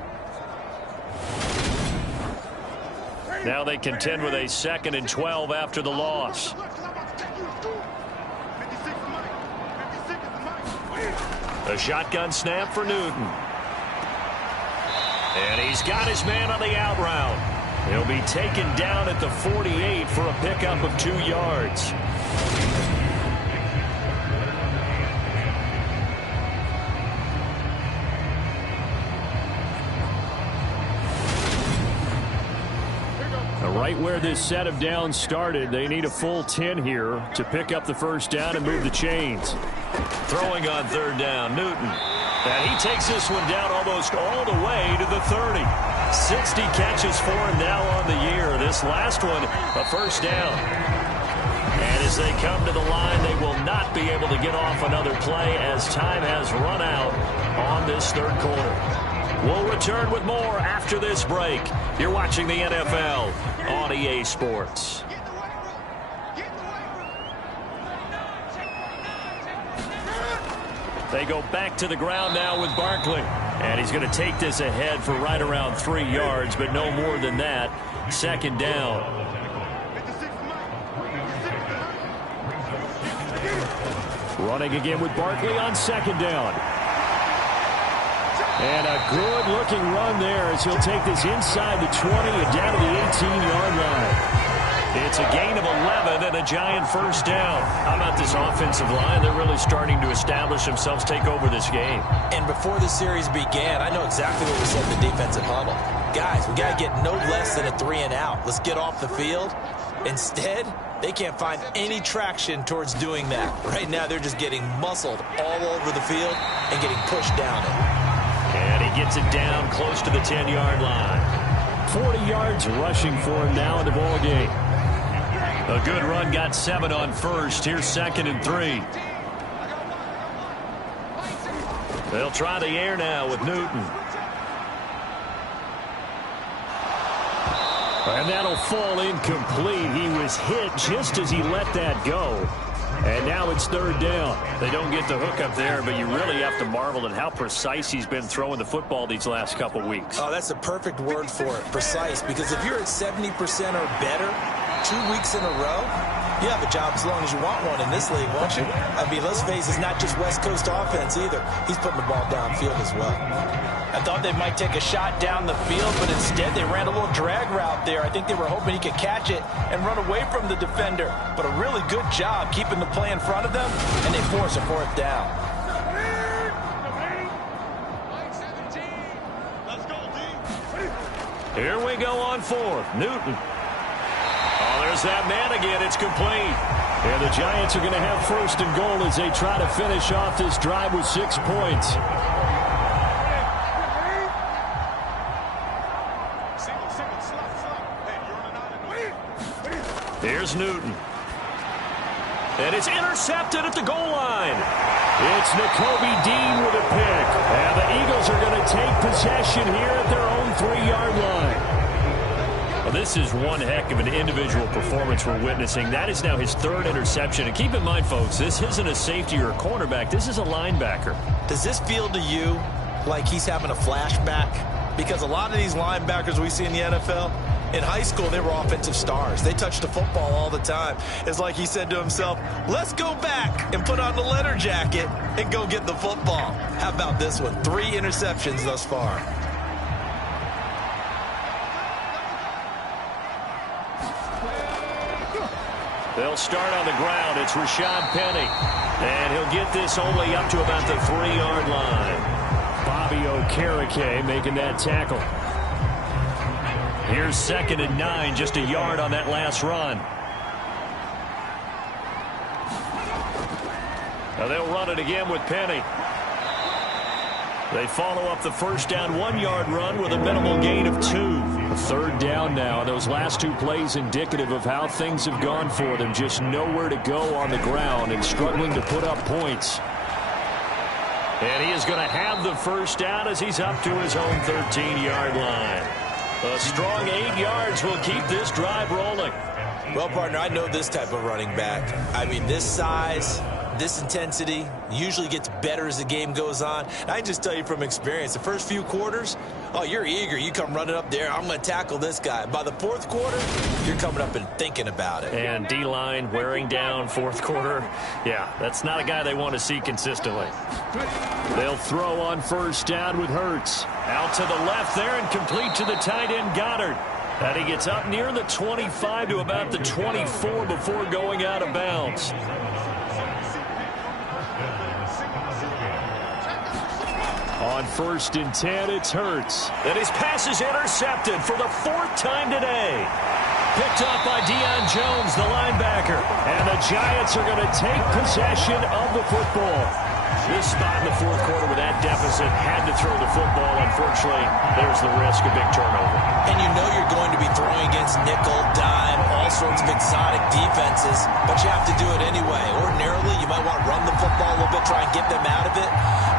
Now they contend with a 2nd and 12 after the loss. A shotgun snap for Newton. And he's got his man on the out route. He'll be taken down at the 48 for a pickup of 2 yards. Right where this set of downs started, they need a full 10 here to pick up the first down and move the chains. Throwing on 3rd down, Newton. And he takes this one down almost all the way to the 30. 60 catches for him now on the year. This last one, a first down. And as they come to the line, they will not be able to get off another play as time has run out on this 3rd quarter. We'll return with more after this break. You're watching the NFL on EA Sports. They go back to the ground now with Barkley. And he's going to take this ahead for right around 3 yards, but no more than that. 2nd down. Running again with Barkley on second down. And a good-looking run there as he'll take this inside the 20 and down to the 18-yard line. It's a gain of 11 and a Giant first down. How about this offensive line? They're really starting to establish themselves, take over this game. And before the series began, I know exactly what we said in the defensive huddle. Guys, we got to get no less than a 3-and-out. Let's get off the field. Instead, they can't find any traction towards doing that. Right now, they're just getting muscled all over the field and getting pushed down it. And he gets it down close to the 10-yard line. 40 yards rushing for him now in the ball game. A good run, got 7 on first. Here's 2nd and 3. They'll try the air now with Newton. And that'll fall incomplete. He was hit just as he let that go. And now it's 3rd down. They don't get the hook up there, but you really have to marvel at how precise he's been throwing the football these last couple weeks. Oh, that's a perfect word for it, precise. Because if you're at 70% or better 2 weeks in a row, you have a job as long as you want one in this league, won't you? I mean, let's face it, it's not just West Coast offense either. He's putting the ball downfield as well. I thought they might take a shot down the field, but instead they ran a little drag route there. I think they were hoping he could catch it and run away from the defender. But a really good job keeping the play in front of them, and they force a 4th down. Here we go on 4th. Newton. Oh, there's that man again. It's complete. And the Giants are going to have 1st and goal as they try to finish off this drive with 6 points. Here's Newton. And it's intercepted at the goal line. It's Nakobe Dean with a pick. And the Eagles are going to take possession here at their own 3-yard line. Well, this is one heck of an individual performance we're witnessing. That is now his 3rd interception. And keep in mind, folks, this isn't a safety or a cornerback. This is a linebacker. Does this feel to you like he's having a flashback? Because a lot of these linebackers we see in the NFL, in high school, they were offensive stars. They touched the football all the time. It's like he said to himself, let's go back and put on the leather jacket and go get the football. How about this one? 3 interceptions thus far. They'll start on the ground. It's Rashad Penny. And he'll get this only up to about the 3-yard line. Bobby Okereke making that tackle. Here's 2nd and 9, just a yard on that last run. Now they'll run it again with Penny. They follow up the 1st down 1-yard run with a minimal gain of 2. 3rd down now. Those last 2 plays indicative of how things have gone for them. Just nowhere to go on the ground and struggling to put up points. And he is going to have the 1st down as he's up to his own 13-yard line. A strong 8 yards will keep this drive rolling. Well, partner, I know this type of running back. I mean, this size, this intensity usually gets better as the game goes on. And I can just tell you from experience, the first few quarters, oh, you're eager. You come running up there, I'm going to tackle this guy. By the 4th quarter, you're coming up and thinking about it. And D-line wearing down 4th quarter. Yeah, that's not a guy they want to see consistently. They'll throw on 1st down with Hurts. Out to the left there and complete to the tight end Goddard. And he gets up near the 25 to about the 24 before going out of bounds. On 1st and 10, it's Hurts. And his pass is intercepted for the 4th time today. Picked up by Deion Jones, the linebacker. And the Giants are going to take possession of the football. This spot in the 4th quarter with that deficit, had to throw the football. Unfortunately, there's the risk of big turnover. And you know you're going to be throwing against nickel, dime, all sorts of exotic defenses, but you have to do it anyway. Ordinarily, you might want to run the football a little bit, try and get them out of it.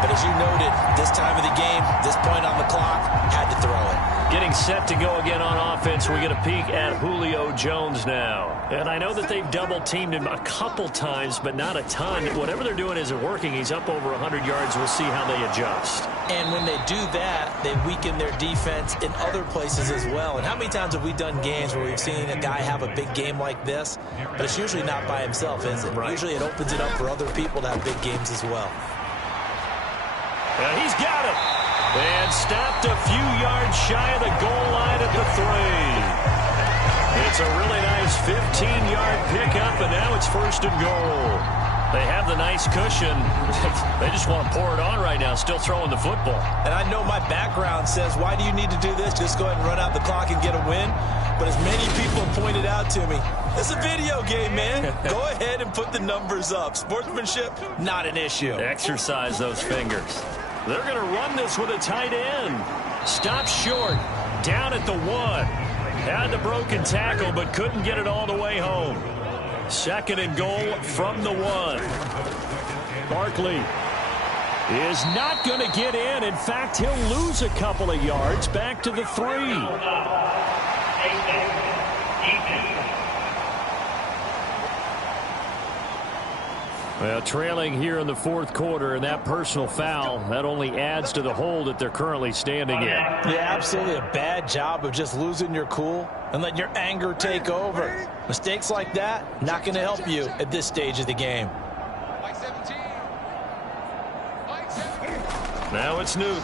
But as you noted, this time of the game, this point on the clock, had to throw it. Getting set to go again on offense. We get a peek at Julio Jones now. And I know that they've double-teamed him a couple times, but not a ton. Whatever they're doing isn't working. He's up over 100 yards. We'll see how they adjust. And when they do that, they weaken their defense in other places as well. And how many times have we done games where we've seen a guy have a big game like this, but it's usually not by himself, is it? Right. Usually it opens it up for other people to have big games as well. He's got it. And stopped a few yards shy of the goal line at the 3. It's a really nice 15-yard pickup, and now it's 1st and goal. They have the nice cushion. They just want to pour it on right now, still throwing the football. And I know my background says, why do you need to do this? Just go ahead and run out the clock and get a win. But as many people pointed out to me, it's a video game, man. Go ahead and put the numbers up. Sportsmanship, not an issue. Exercise those fingers. They're going to run this with a tight end. Stop short. Down at the 1. Had the broken tackle, but couldn't get it all the way home. 2nd and goal from the 1. Barkley is not going to get in. In fact, he'll lose a couple of yards back to the 3. Well, trailing here in the 4th quarter, and that personal foul, that only adds to the hole that they're currently standing in. Yeah, absolutely a bad job of just losing your cool and letting your anger take over. Mistakes like that, not going to help you at this stage of the game. Now it's Newton.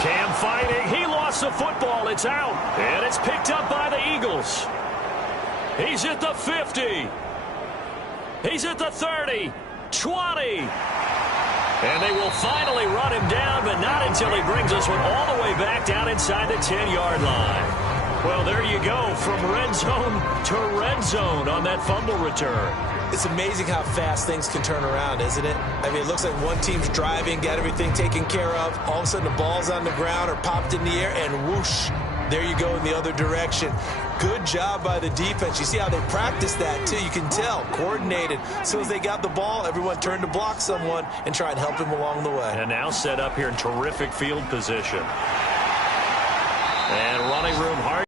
Cam fighting. He lost the football. It's out. And it's picked up by the Eagles. He's at the 50. He's at the 30, 20. And they will finally run him down, but not until he brings us one all the way back down inside the 10-yard line. Well, there you go, from red zone to red zone on that fumble return. It's amazing how fast things can turn around, isn't it? I mean, it looks like one team's driving, got everything taken care of. All of a sudden, the ball's on the ground or popped in the air, and whoosh, there you go in the other direction. Good job by the defense. You see how they practice that, too. You can tell, coordinated. As soon as they got the ball, everyone turned to block someone and try and help him along the way. And now set up here in terrific field position. And running room hard.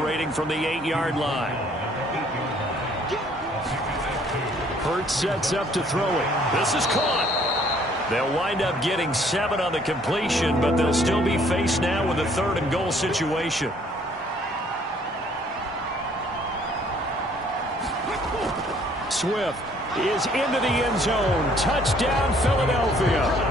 Rating from the 8-yard line. Hurts sets up to throw it. This is caught. They'll wind up getting 7 on the completion, but they'll still be faced now with a 3rd and goal situation. Swift is into the end zone. Touchdown, Philadelphia.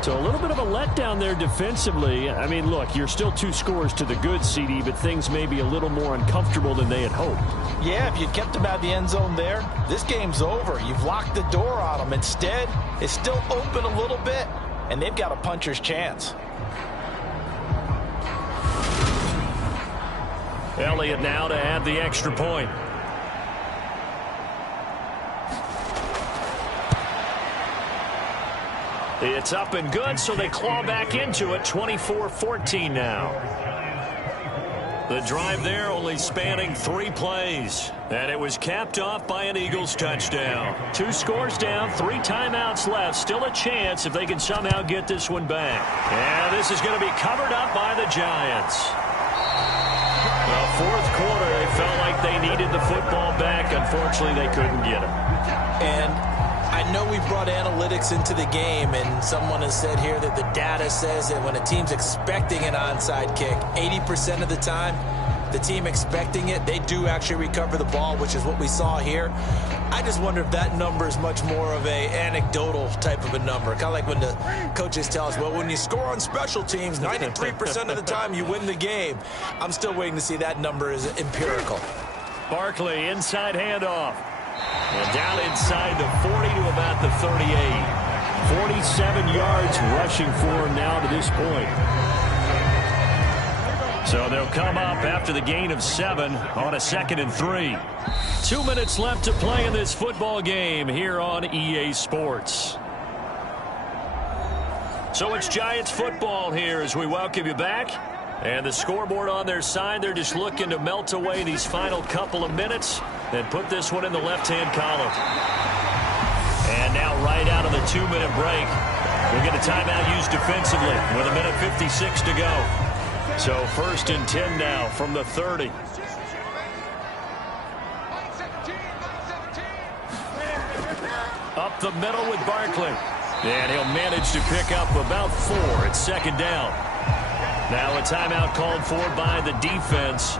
So a little bit of a letdown there defensively. I mean, look, you're still 2 scores to the good, CD, but things may be a little more uncomfortable than they had hoped. Yeah, if you kept them out of the end zone there, this game's over. You've locked the door on them. Instead, it's still open a little bit, and they've got a puncher's chance. Elliott now to add the extra point. It's up and good, so they claw back into it. 24-14 now. The drive there only spanning 3 plays. And it was capped off by an Eagles touchdown. 2 scores down, 3 timeouts left. Still a chance if they can somehow get this one back. And this is going to be covered up by the Giants. The 4th quarter, they felt like they needed the football back. Unfortunately, they couldn't get it. And I know we brought analytics into the game, and someone has said here that the data says that when a team's expecting an onside kick, 80% of the time, the team expecting it, they do actually recover the ball, which is what we saw here. I just wonder if that number is much more of a anecdotal type of a number. Kind of like when the coaches tell us, well, when you score on special teams, 93% of the time you win the game. I'm still waiting to see that number is empirical. Barkley, inside handoff. And down inside the 40 to about the 38. 47 yards rushing for him now to this point. So they'll come up after the gain of 7 on a 2nd and 3. 2 minutes left to play in this football game here on EA Sports. So it's Giants football here as we welcome you back. And the scoreboard on their side, they're just looking to melt away these final couple of minutes and put this one in the left-hand column. And now right out of the 2-minute break, we'll get a timeout used defensively with 1:56 to go. So 1st and 10 now from the 30. Up the middle with Barkley. And he'll manage to pick up about 4 at 2nd down. Now a timeout called for by the defense.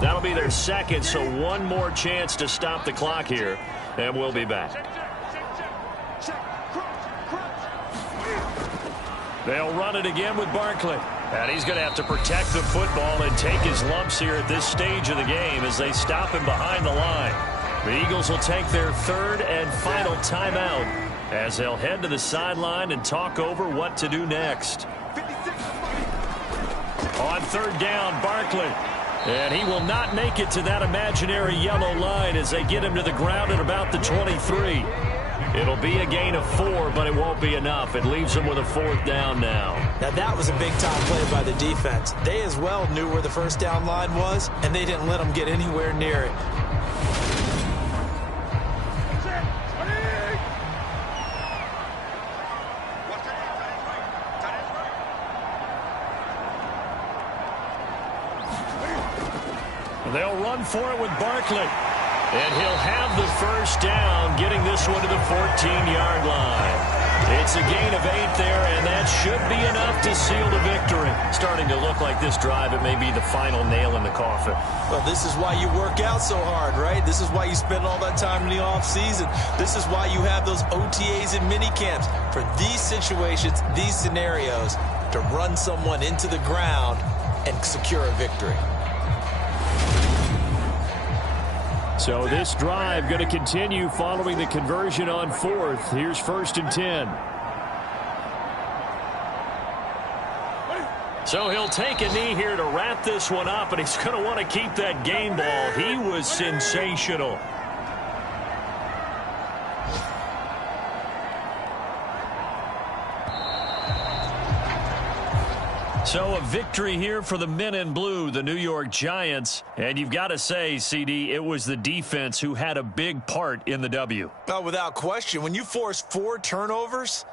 That'll be their 2nd, so one more chance to stop the clock here. And we'll be back. They'll run it again with Barkley. And he's going to have to protect the football and take his lumps here at this stage of the game as they stop him behind the line. The Eagles will take their 3rd and final timeout as they'll head to the sideline and talk over what to do next. On 3rd down, Barkley. And he will not make it to that imaginary yellow line as they get him to the ground at about the 23. It'll be a gain of 4, but it won't be enough. It leaves them with a 4th down now. Now, that was a big-time play by the defense. They as well knew where the 1st down line was, and they didn't let them get anywhere near it. They'll run for it with Barkley. And he'll have the 1st down, getting this one to the 14-yard line. It's a gain of 8 there, and that should be enough to seal the victory. Starting to look like this drive, it may be the final nail in the coffin. Well, this is why you work out so hard, right? This is why you spend all that time in the offseason. This is why you have those OTAs and mini camps. For these situations, these scenarios, to run someone into the ground and secure a victory. So this drive going to continue following the conversion on 4th. Here's 1st and 10. So he'll take a knee here to wrap this one up, and he's going to want to keep that game ball. He was sensational. So a victory here for the men in blue, the New York Giants. And you've got to say, CD, it was the defense who had a big part in the W. Oh, without question. When you force 4 turnovers,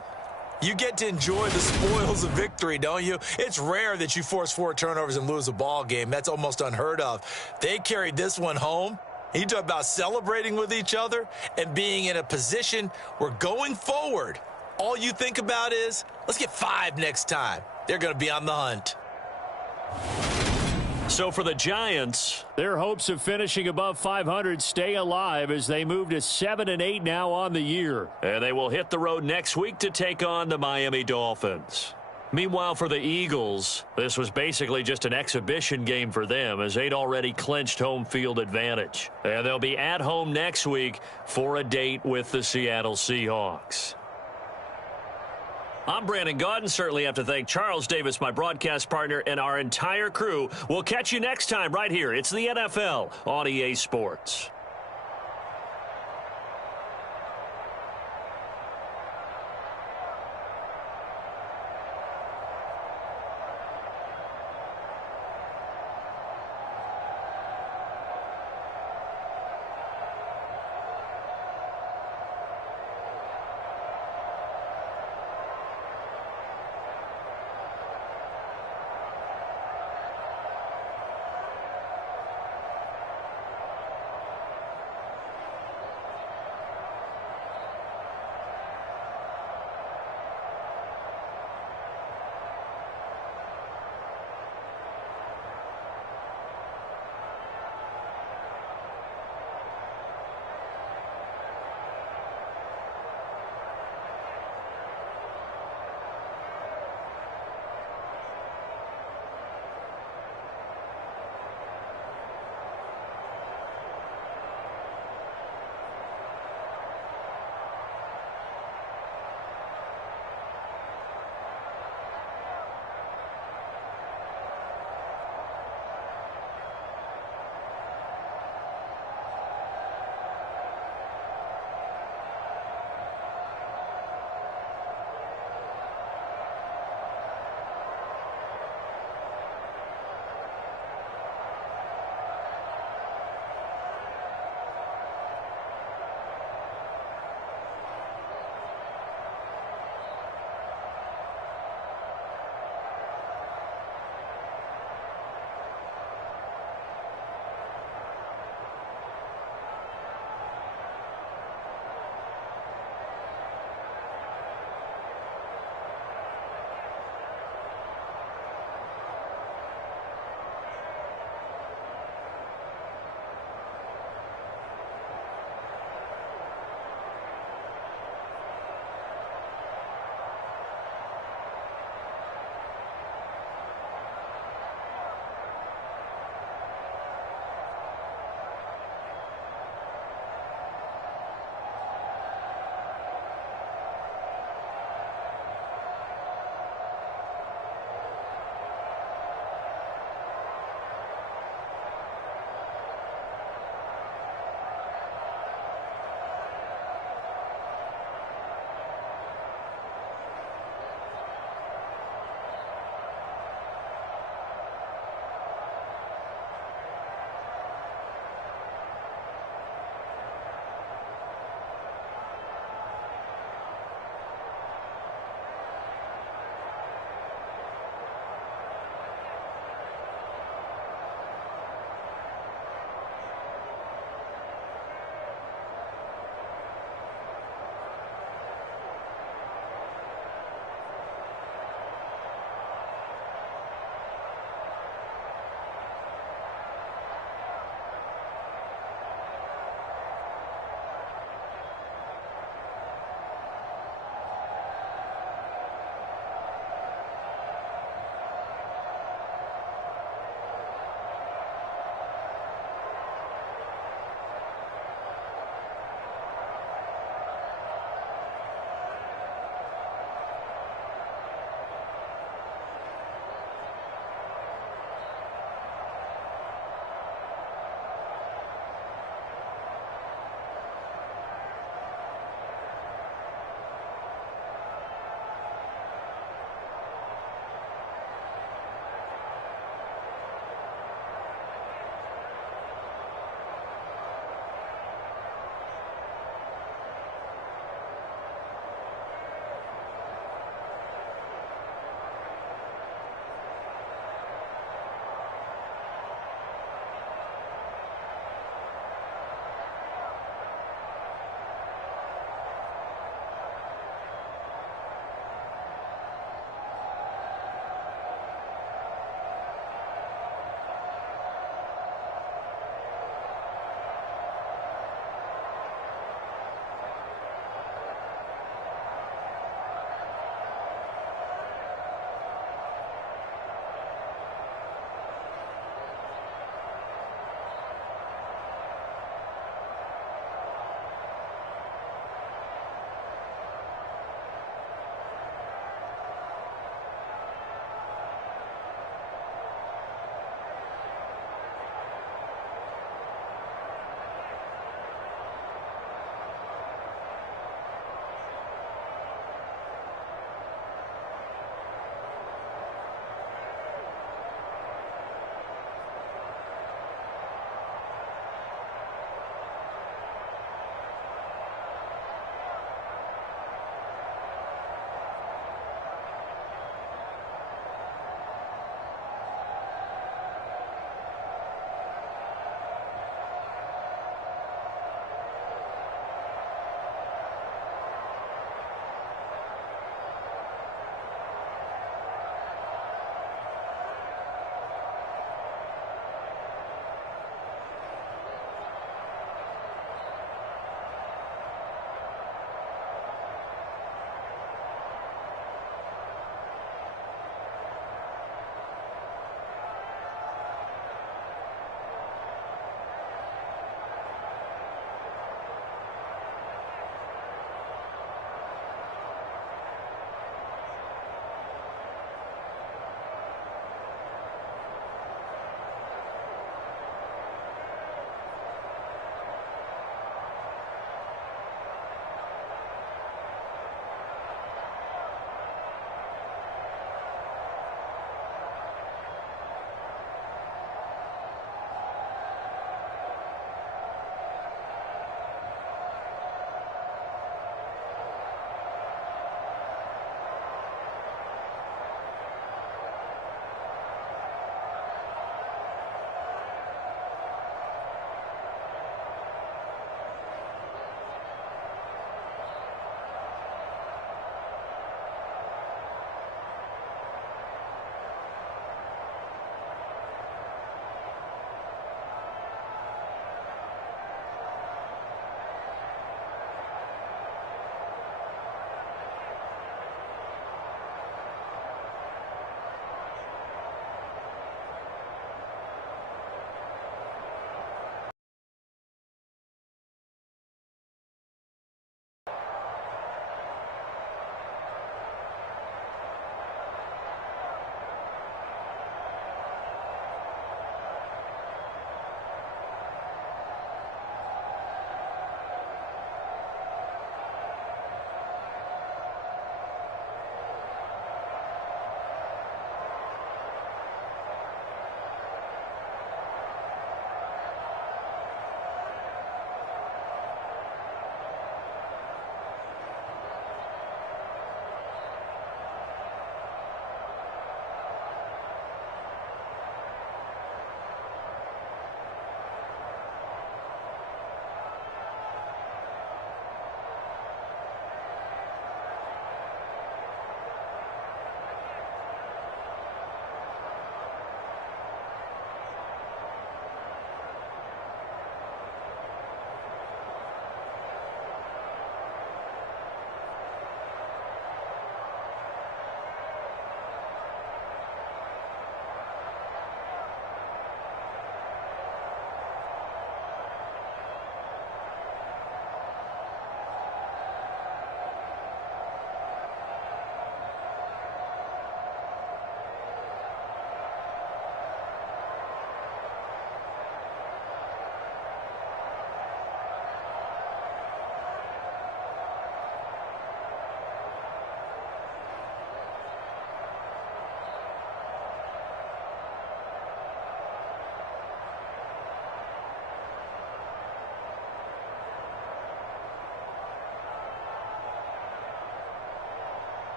you get to enjoy the spoils of victory, don't you? It's rare that you force 4 turnovers and lose a ball game. That's almost unheard of. They carried this one home. You talk about celebrating with each other and being in a position where going forward, all you think about is, let's get 5 next time. They're going to be on the hunt. So for the Giants, their hopes of finishing above 500 stay alive as they move to 7-8 now on the year. And they will hit the road next week to take on the Miami Dolphins. Meanwhile, for the Eagles, this was basically just an exhibition game for them as they'd already clinched home field advantage. And they'll be at home next week for a date with the Seattle Seahawks. I'm Brandon Gaudin. Certainly have to thank Charles Davis, my broadcast partner, and our entire crew. We'll catch you next time right here. It's the NFL on EA Sports.